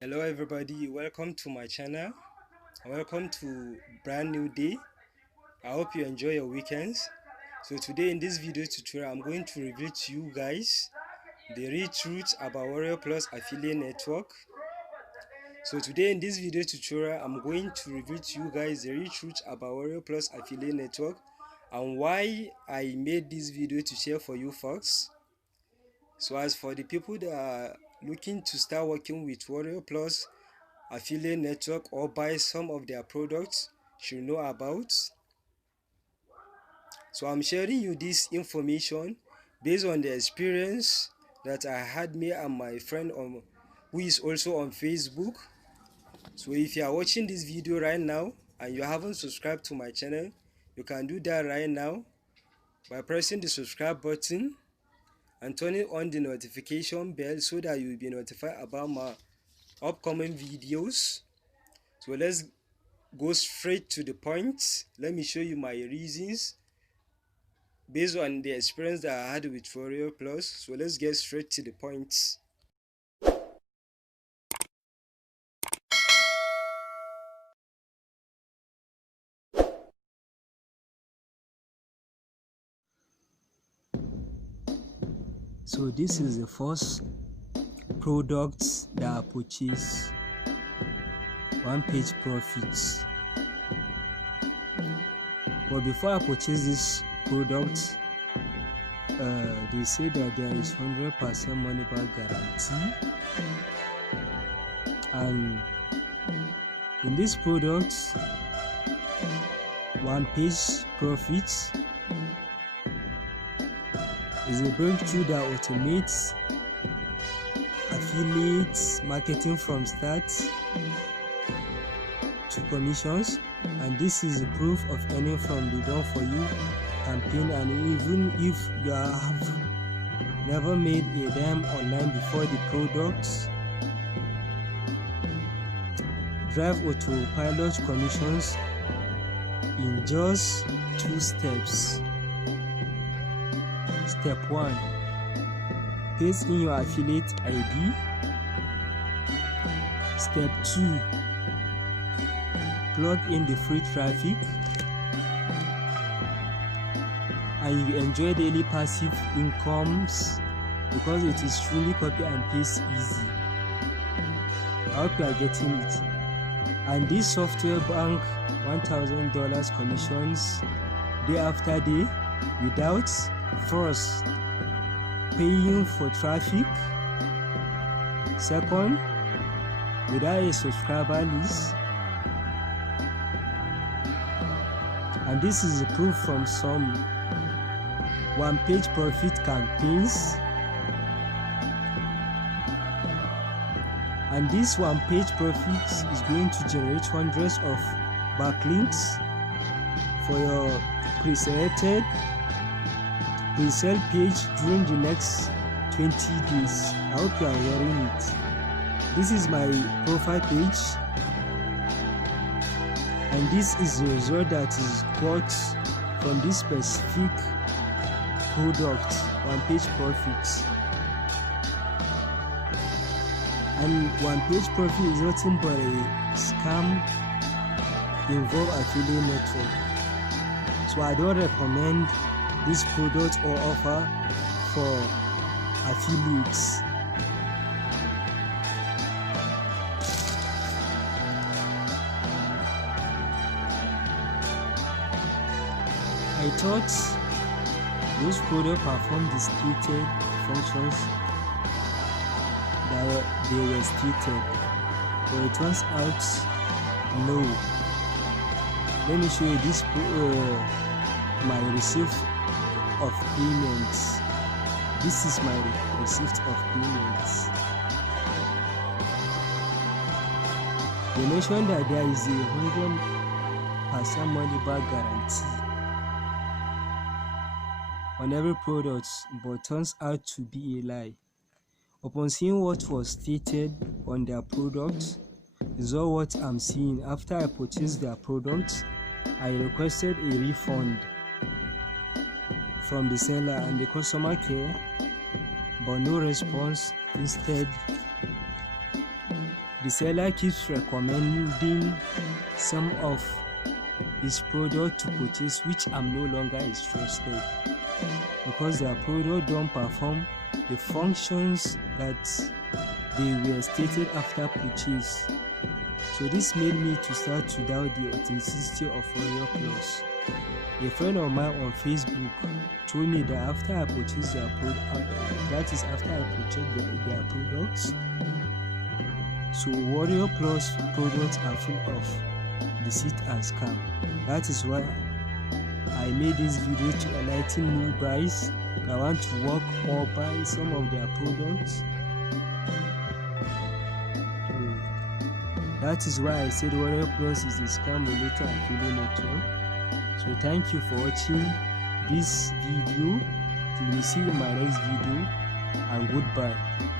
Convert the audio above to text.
Hello everybody, welcome to my channel. Welcome to brand new day. I hope you enjoy your weekends. So today in this video tutorial, I'm going to reveal to you guys the real truth about Warrior Plus affiliate network. So today in this video tutorial, I'm going to reveal to you guys the real truth about Warrior Plus affiliate network and why I made this video to share for you folks. So as for the people that are looking to start working with Warrior Plus affiliate network or buy some of their products should know about. So I'm sharing you this information based on the experience that I had, me and my friend who is also on Facebook. So if you are watching this video right now and you haven't subscribed to my channel, you can do that right now by pressing the subscribe button and turning on the notification bell so that you will be notified about my upcoming videos. So let's go straight to the point. Let me show you my reasons based on the experience that I had with Warrior Plus. So let's get straight to the point. So this is the first product that I purchased. One page profits. But before I purchase this product, they say that there is 100% money back guarantee, and in this product, one page profits is a breakthrough that automates affiliate marketing from start to commissions, and this is a proof of earning from the done for you campaign. And even if you have never made a dime online before, the product drive autopilot commissions in just 2 steps. Step 1, paste in your affiliate ID. Step 2, plug in the free traffic and you enjoy daily passive incomes because it is truly copy and paste easy. I hope you are getting it. And this software bank $1,000 commissions day after day without first paying for traffic, second without a subscriber list, and this is a proof from some one-page profit campaigns. And this one-page profit is going to generate hundreds of backlinks for your pre-selected pre-sale page during the next 20 days. I hope you are hearing it. This is my profile page, and this is the result that is got from this specific product, one page profits. And one page profit is nothing but a scam involve affiliate network. So I don't recommend this product or offer for affiliates. I thought those products perform the stated functions that they were stated, but it turns out no. Let me show you this my receipt of payments. This is my receipt of payments. They mentioned that there is a 100% money back guarantee on every product, but turns out to be a lie. Upon seeing what was stated on their product, is all what I'm seeing. After I purchased their product, I requested a refund from the seller and the customer care, but no response. Instead, the seller keeps recommending some of his product to purchase, which I'm no longer interested, because their product don't perform the functions that they were stated after purchase. So this made me to start to doubt the authenticity of warriorplus. A friend of mine on Facebook told me that after I purchased their product, that is after I purchased their products, so warriorplus products are full of deceit and scam. That is why I made this video to enlighten new guys that want to work or buy some of their products. That is why I said warriorplus is a scam related affiliate network. So thank you for watching this video. Till we see in my next video, and goodbye.